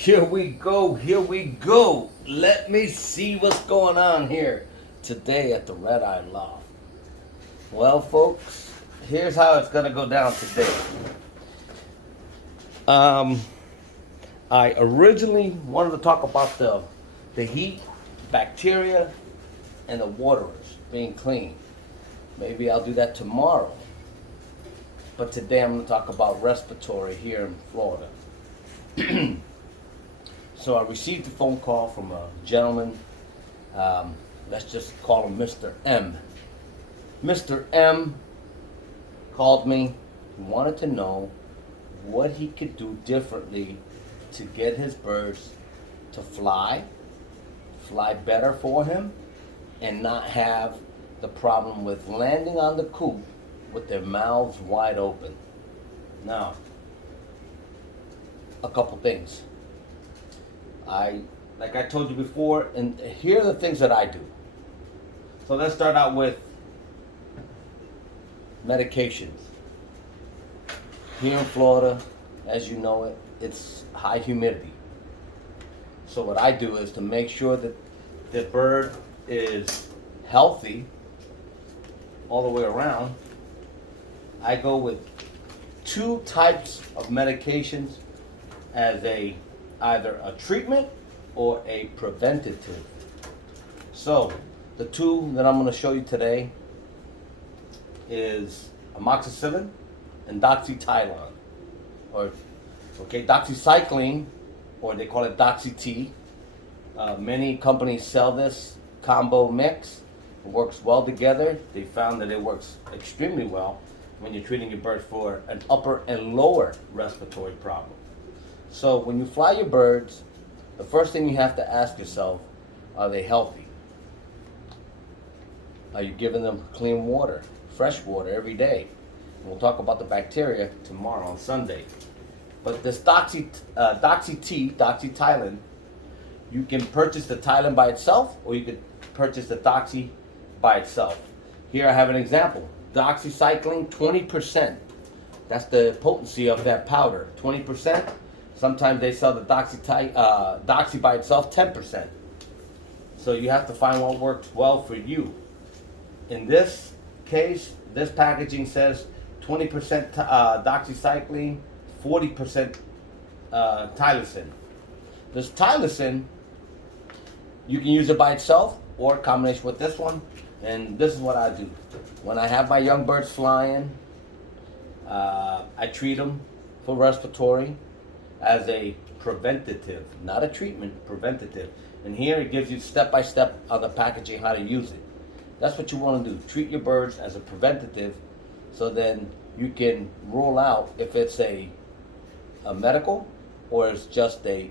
Here we go, here we go. Let me see what's going on here today at the RedEyeLoft. Well, folks, here's how it's gonna go down today. I originally wanted to talk about the heat, bacteria, and the waterers being clean. Maybe I'll do that tomorrow. But today I'm gonna talk about respiratory here in Florida. So I received a phone call from a gentleman, let's just call him Mr. M. Mr. M called me. He wanted to know what he could do differently to get his birds to fly better for him, and not have the problem with landing on the coop with their mouths wide open. Now, a couple things. Like I told you before, and here are the things that I do. So let's start out with medications. Here in Florida, as you know it, it's high humidity. So what I do is to make sure that the bird is healthy all the way around, I go with two types of medications as either a treatment or a preventative. So the two that I'm going to show you today is amoxicillin and doxycycline, or doxycycline, or they call it Doxy-T. Many companies sell this combo mix. It works well together. They found that it works extremely well when you're treating your bird for an upper and lower respiratory problem. So when you fly your birds, the first thing you have to ask yourself, are they healthy? Are you giving them clean water, fresh water every day? And we'll talk about the bacteria tomorrow on Sunday. But this Doxy-T, doxycycline, you can purchase the Tylen by itself, or you could purchase the Doxy by itself. Here I have an example. Doxycycline, 20%. That's the potency of that powder, 20%. Sometimes they sell the Doxy by itself, 10%. So you have to find what works well for you. In this case, this packaging says 20% doxycycline, 40% Tylosin. This Tylosin, you can use it by itself or in combination with this one. And this is what I do. When I have my young birds flying, I treat them for respiratory as a preventative, not a treatment, preventative. And here it gives you step-by-step on the packaging how to use it. That's what you want to do. Treat your birds as a preventative, so then you can rule out if it's a medical or it's just a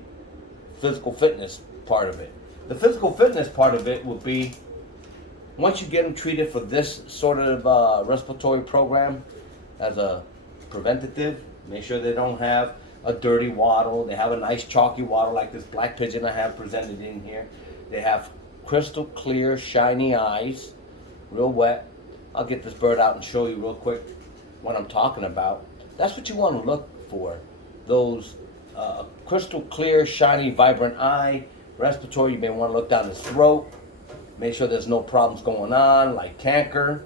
physical fitness part of it. The physical fitness part of it would be, once you get them treated for this sort of respiratory program as a preventative, make sure they don't have a dirty wattle. They have a nice chalky wattle like this black pigeon I have presented in here. They have crystal clear, shiny eyes, real wet. I'll get this bird out and show you real quick what I'm talking about. That's what you want to look for. Those crystal clear, shiny, vibrant eye. Respiratory, you may want to look down his throat. Make sure there's no problems going on, like canker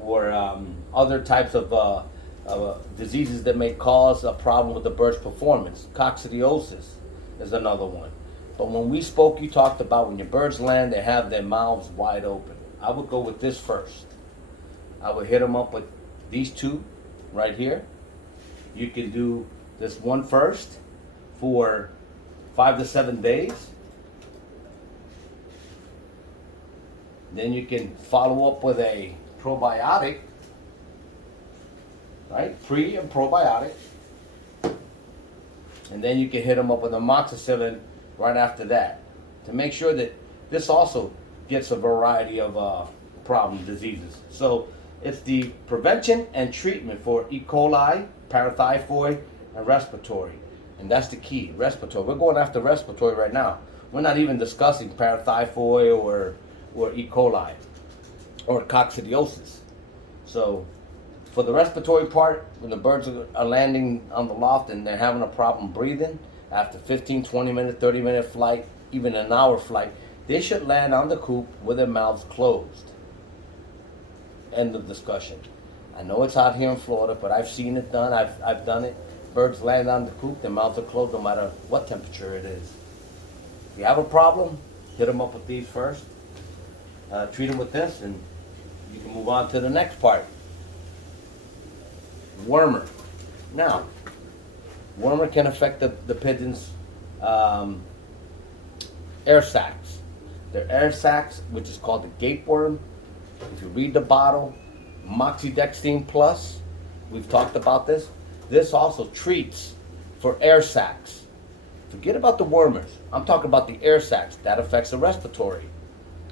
or other types of diseases that may cause a problem with the bird's performance. Coccidiosis is another one. But when we spoke, you talked about when your birds land, they have their mouths wide open. I would go with this first. I would hit them up with these two right here. You can do this one first for 5 to 7 days. Then you can follow up with a probiotic, right? Pre and probiotic. And then you can hit them up with amoxicillin right after that, to make sure that this also gets a variety of problem diseases. So it's the prevention and treatment for E. coli, parathyroid, and respiratory. And that's the key, respiratory. We're going after respiratory right now. We're not even discussing parathyroid or E. coli or coccidiosis. So for the respiratory part, when the birds are landing on the loft and they're having a problem breathing, after 15, 20 minute, 30-minute flight, even an hour flight, they should land on the coop with their mouths closed. End of discussion. I know it's hot here in Florida, but I've seen it done. I've done it. Birds land on the coop, their mouths are closed no matter what temperature it is. If you have a problem, hit them up with these first. Treat them with this, and you can move on to the next part. Wormer. Now, wormer can affect the pigeons' air sacs. Their air sacs, which is called the gapeworm. If you read the bottle, Moxidectine Plus, we've talked about this. This also treats for air sacs. Forget about the wormers. I'm talking about the air sacs. That affects the respiratory.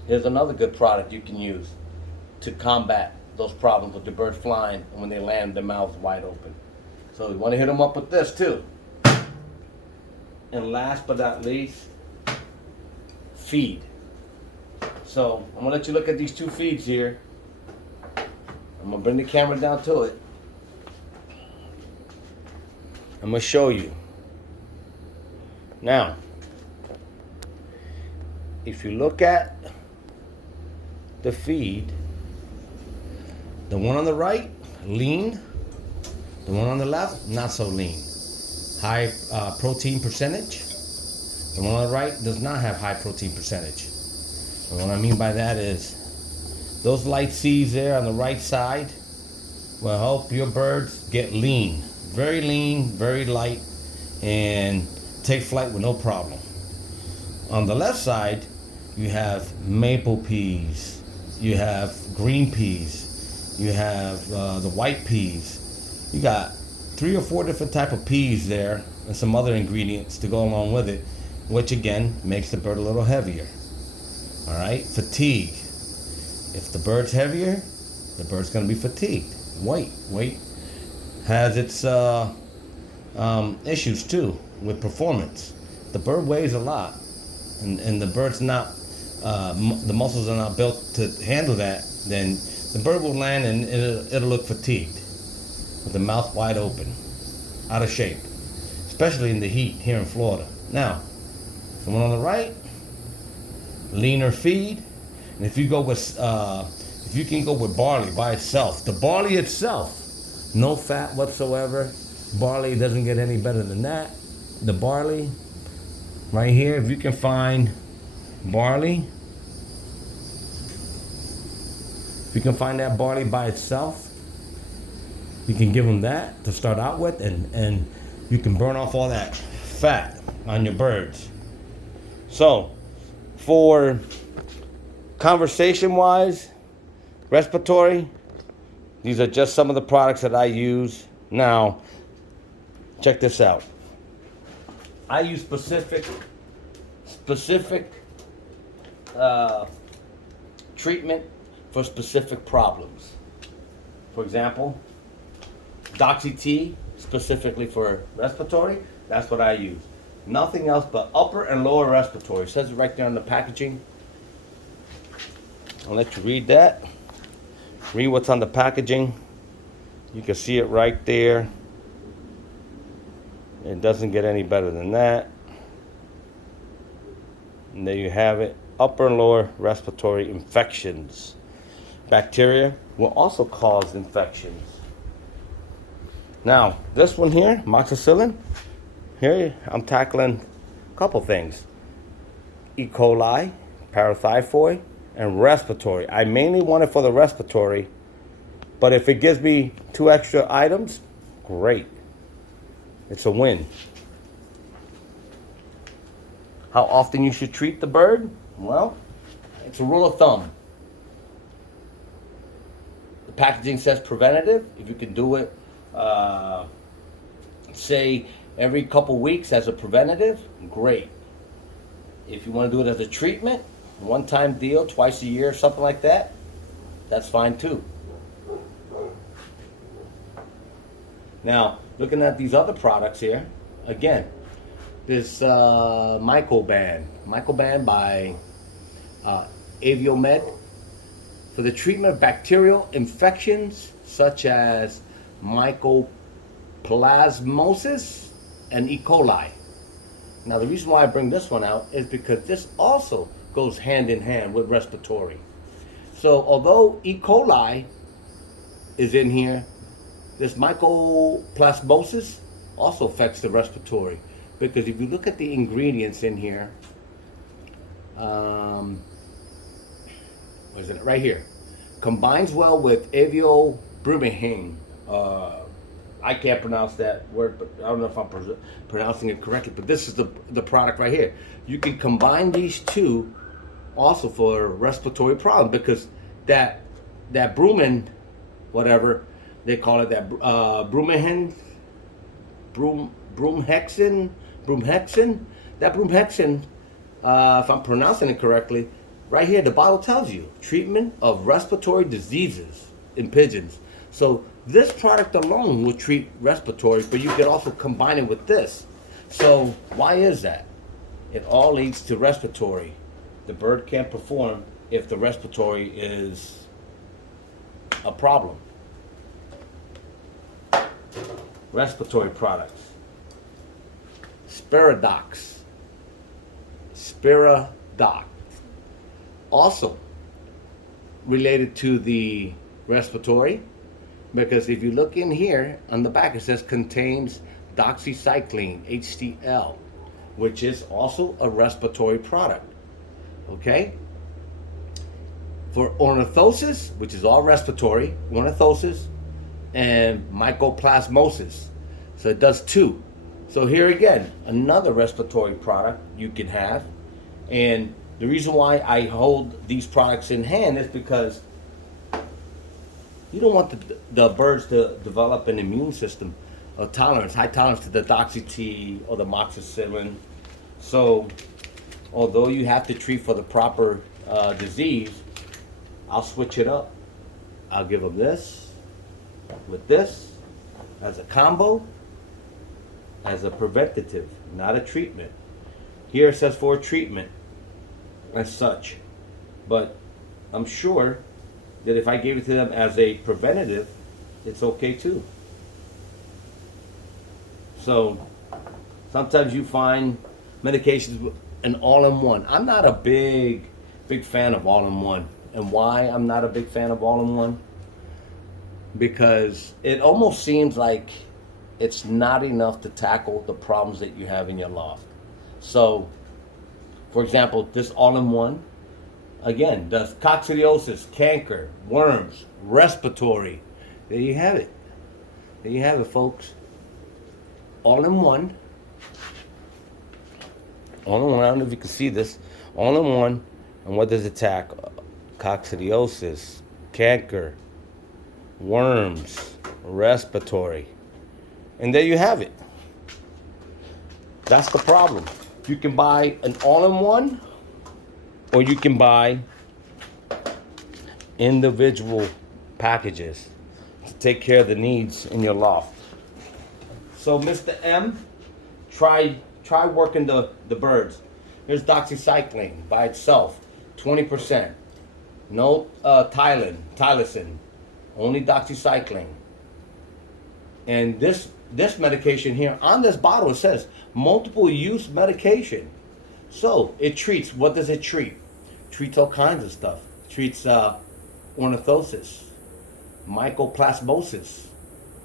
Here's another good product you can use to combat those problems with the bird flying and when they land, their mouths wide open. So you want to hit them up with this too. And last but not least, feed. So I'm gonna let you look at these two feeds here. I'm gonna bring the camera down to it. I'm gonna show you. Now, if you look at the feed, the one on the right, lean. The one on the left, not so lean. High protein percentage. The one on the right does not have high protein percentage. And what I mean by that is those light C's there on the right side will help your birds get lean, very light, and take flight with no problem. On the left side, you have maple peas, you have green peas, you have the white peas. You got 3 or 4 different type of peas there and some other ingredients to go along with it, which again makes the bird a little heavier. All right, fatigue. If the bird's heavier, the bird's going to be fatigued. Weight has its issues too with performance. The bird weighs a lot, and the bird's not, the muscles are not built to handle that. Then the bird will land and it'll look fatigued, with the mouth wide open, out of shape, especially in the heat here in Florida. Now, the one on the right, leaner feed, and if you go with, if you can go with barley by itself, the barley itself, no fat whatsoever. Barley doesn't get any better than that. The barley, right here, if you can find barley, if you can find that barley by itself, you can give them that to start out with, and you can burn off all that fat on your birds. So, for conversation-wise, respiratory, these are just some of the products that I use. Now, check this out. I use specific treatment for specific problems. For example, Doxy T, specifically for respiratory, that's what I use. Nothing else but upper and lower respiratory. It says it right there on the packaging. I'll let you read that. Read what's on the packaging. You can see it right there. It doesn't get any better than that. And there you have it. Upper and lower respiratory infections. Bacteria will also cause infections. Now, this one here, moxicillin, here I'm tackling a couple things. E. coli, parathyphoid, and respiratory. I mainly want it for the respiratory, but if it gives me 2 extra items, great. It's a win. How often you should treat the bird? Well, it's a rule of thumb. The packaging says preventative. If you can do it, say every couple weeks as a preventative, great. If you want to do it as a treatment, one-time deal, twice a year, something like that, that's fine too. Now, looking at these other products here, again, this Mycoban by Aviomed for the treatment of bacterial infections such as mycoplasmosis and E. coli. Now, the reason why I bring this one out is because this also goes hand in hand with respiratory. So, although E. coli is in here, this mycoplasmosis also affects the respiratory. Because if you look at the ingredients in here, what is it? Right here. Combines well with aviobrutinib. I can't pronounce that word, but I don't know if I'm pronouncing it correctly. But this is the product right here. You can combine these two also for respiratory problem, because that brumin, whatever they call it, that brumhexin, that brumhexin, if I'm pronouncing it correctly, right here the bottle tells you treatment of respiratory diseases in pigeons. So this product alone will treat respiratory, but you can also combine it with this. So why is that? It all leads to respiratory. The bird can't perform if the respiratory is a problem. Respiratory products. Spiradox. Also related to the respiratory, because if you look in here on the back, it says contains doxycycline, HCl, which is also a respiratory product. Okay? For ornithosis, which is all respiratory, ornithosis, and mycoplasmosis. So it does two. So here again, another respiratory product you can have. And the reason why I hold these products in hand is because you don't want the birds to develop an immune system, a tolerance, high tolerance to the doxy-T or the moxicillin. So although you have to treat for the proper disease, I'll switch it up. I'll give them this with this as a combo, as a preventative, not a treatment. Here it says for treatment as such, but I'm sure that if I gave it to them as a preventative, it's okay too. So sometimes you find medications with an all-in-one. I'm not a big fan of all-in-one. And why I'm not a big fan of all-in-one? Because it almost seems like it's not enough to tackle the problems that you have in your loft. So, for example, this all-in-one, again, does coccidiosis, canker, worms, respiratory. There you have it. There you have it, folks. All-in-one. All-in-one, I don't know if you can see this. All-in-one, and what does it tackle? Coccidiosis, canker, worms, respiratory. And there you have it. That's the problem. You can buy an all-in-one, or you can buy individual packages to take care of the needs in your loft. So Mr. M, try working the birds. Here's doxycycline by itself, 20%. No tylosin, only doxycycline. And this medication here on this bottle, it says multiple use medication. So it treats, what does it treat? Treats all kinds of stuff. Treats ornithosis, mycoplasmosis,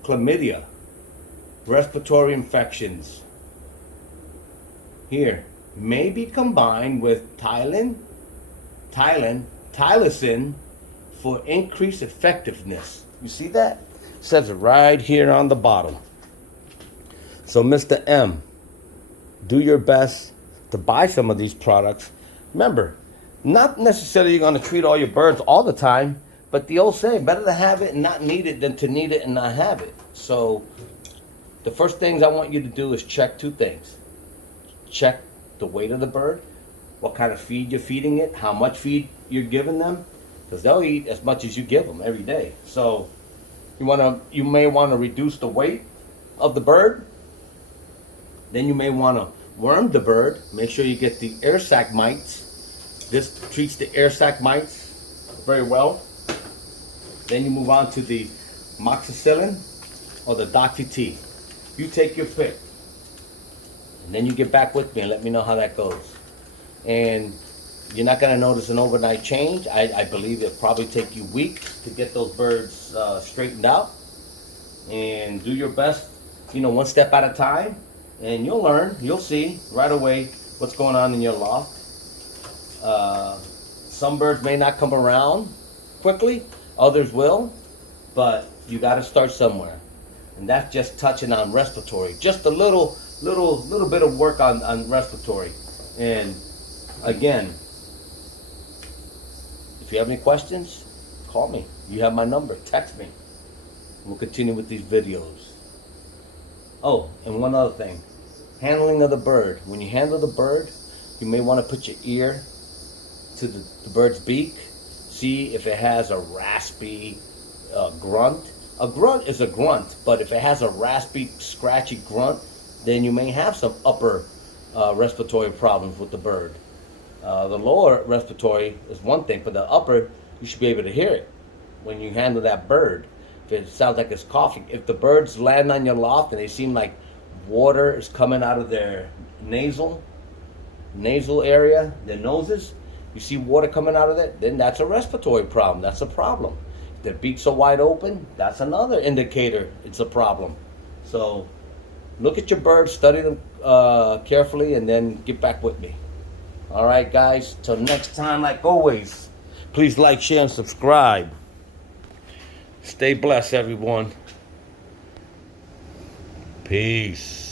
chlamydia, respiratory infections. Here, may be combined with tylosin for increased effectiveness. You see that? It says it right here on the bottom. So Mr. M, do your best to buy some of these products. Remember, not necessarily you're going to treat all your birds all the time, but the old saying, better to have it and not need it than to need it and not have it. So the first things I want you to do is check two things. Check the weight of the bird, what kind of feed you're feeding it, how much feed you're giving them, because they'll eat as much as you give them every day. So you may want to reduce the weight of the bird. Then you may want to worm the bird. Make sure you get the air sac mites. This treats the air sac mites very well. Then you move on to the moxicillin or the doxy-T. You take your pick. And then you get back with me and let me know how that goes. And you're not going to notice an overnight change. I believe it'll probably take you weeks to get those birds straightened out. And do your best, one step at a time. And you'll learn, you'll see right away what's going on in your loft. Some birds may not come around quickly, others will, but you got to start somewhere. And that's just touching on respiratory. Just a little bit of work on respiratory. And again, if you have any questions, call me. You have my number. Text me. We'll continue with these videos. Oh, and one other thing. Handling of the bird. When you handle the bird, you may want to put your ear to the bird's beak. See if it has a raspy grunt. A grunt is a grunt, but if it has a raspy, scratchy grunt, then you may have some upper respiratory problems with the bird. The lower respiratory is one thing, but the upper, you should be able to hear it when you handle that bird. If it sounds like it's coughing, if the birds land on your loft and they seem like water is coming out of their nasal area, their noses, you see water coming out of it, then that's a respiratory problem. That's a problem. If their beaks are wide open, that's another indicator it's a problem. So look at your birds, study them carefully, and then get back with me. All right, guys, till next time, like always, please like, share, and subscribe. Stay blessed, everyone. Peace.